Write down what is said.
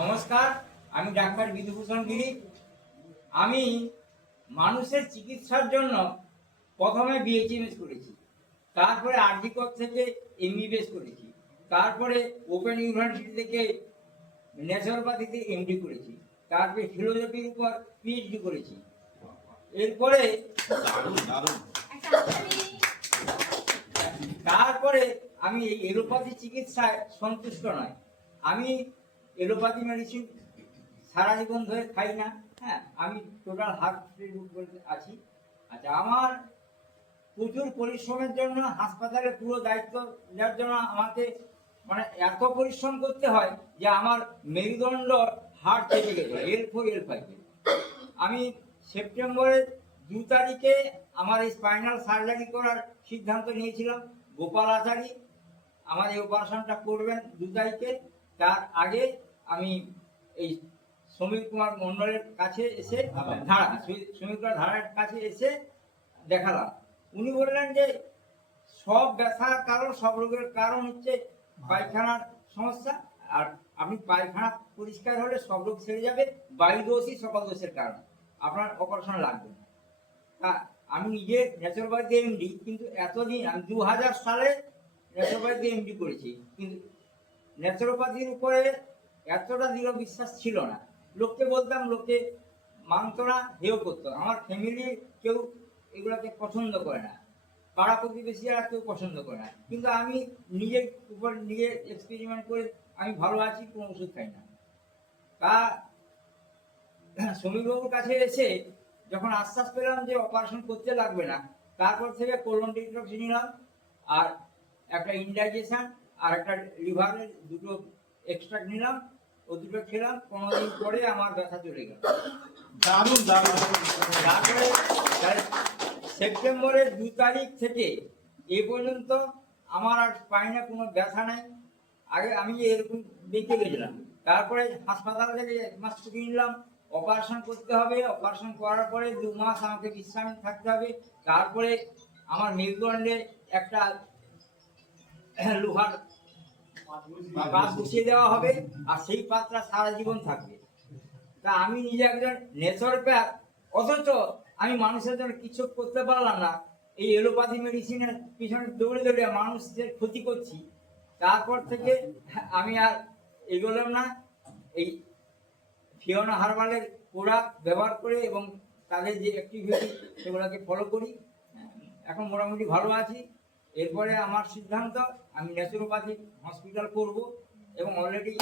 নমস্কার, আমি ডাক্তার বিধুভূষণ গিরি। আমি মানুষের চিকিৎসার জন্য প্রথমে বিএইচএমএস করেছি, তারপরে আরজিকর থেকে এমবিবিএস করেছি, তারপরে ওপেন ইউনিভার্সিটি থেকে ন্যাচারোপ্যাথিতে এমডি করেছি, তারপরে ফিলোসফির উপর পিএইচডি করেছি। এরপরে তারপরে আমি এই এলোপ্যাথি চিকিৎসায় সন্তুষ্ট নয়। আমি এলোপ্যাথি মেডিসিন সারা জীবন ধরে খাই না। হ্যাঁ, আমি টোটাল হার্ট আছি। আচ্ছা, আমার প্রচুর পরিশ্রমের জন্য হাসপাতালে পুরো দায়িত্ব নেওয়ার জন্য আমাকে মানে এত পরিশ্রম করতে হয় যে আমার মেরুদণ্ড হাড় চেপে গেছে L4 L5। আমি সেপ্টেম্বরের 2 তারিখে আমার এই স্পাইনাল সার্জারি করার সিদ্ধান্ত নিয়েছিলাম। গোপাল আচারি আমার এই অপারেশনটা করবেন 2 তারিখে। তার আগে আমি এই সমীর কুমার মণ্ডলের কাছে এসে সমীর কুমার ধারার কাছে এসে দেখালাম। উনি বললেন যে সব ব্যথার কারণ, সব রোগের কারণ হচ্ছে পায়খানার সমস্যা, আর আপনি পায়খানা পরিষ্কার হলে সব রোগ সেরে যাবে। বায়ু দোষই সকল দোষের কারণ, আপনার অপারেশন লাগবে না। তা আমি নিজে ন্যাচারোপ্যাথি এমডি, কিন্তু এতদিন আমি 2000 সালে ন্যাচারোপ্যাথি এমডি করেছি, কিন্তু ন্যাচারোপ্যাথির উপরে এতটা দৃঢ় বিশ্বাস ছিল না। লোককে বলতাম, লোকে মানত না, হেও করতো। আমার ফ্যামিলি কেউ এগুলোকে পছন্দ করে না, পাড়া প্রতিবেশীরা কেউ পছন্দ করে না, কিন্তু আমি নিজের উপর নিজে এক্সপেরিমেন্ট করে আমি ভালো আছি, কোনো ওষুধ খাই না। তা সমীরবাবুর কাছে এসে যখন আশ্বাস পেলাম যে অপারেশন করতে লাগবে না, তারপর থেকে কোলন ডিটক্স নিলাম, আর একটা ইনডাইজেশন আর একটা লিভারের 2টো এক্সট্রাক্ট নিলাম, ও 2টো খেলাম। 15 দিন পরে আমার ব্যথা চলে গেল। দারুণ দারুণ। তারপরে সেপ্টেম্বরের 2 তারিখ থেকে এ পর্যন্ত আমার আর স্পাইনে কোনো ব্যথা নাই। আগে আমি এরকম দেখে গেছিলাম, তারপরে হাসপাতাল থেকে 1 মাস ছুটি নিলাম। অপারেশন করতে হবে, অপারেশন করার পরে 2 মাস আমাকে বিশ্রামে থাকতে হবে। তারপরে আমার মেরুদণ্ডে একটা লোহার পাত বসিয়ে দেওয়া হবে, আর সেই পাতটা সারা জীবন থাকবে। তা আমি নিজে একজন ন্যাচারোপ্যাথ, অথচ আমি মানুষের জন্য কিছু করতে পারলাম না। এই এলোপ্যাথি মেডিসিনের পিছনে দৌড়ে দৌড়ে মানুষের ক্ষতি করছি। তারপর থেকে আমি আর এগোলাম না। এই ফিওনা হার্বালের প্রোডাক্ট ব্যবহার করে এবং তাদের যে অ্যাক্টিভিটি সেগুলোকে ফলো করি। এখন মোটামুটি ভালো আছি। এরপরে আমার সিদ্ধান্ত, আমি ন্যাচারোপ্যাথি হসপিটাল করব, এবং অলরেডি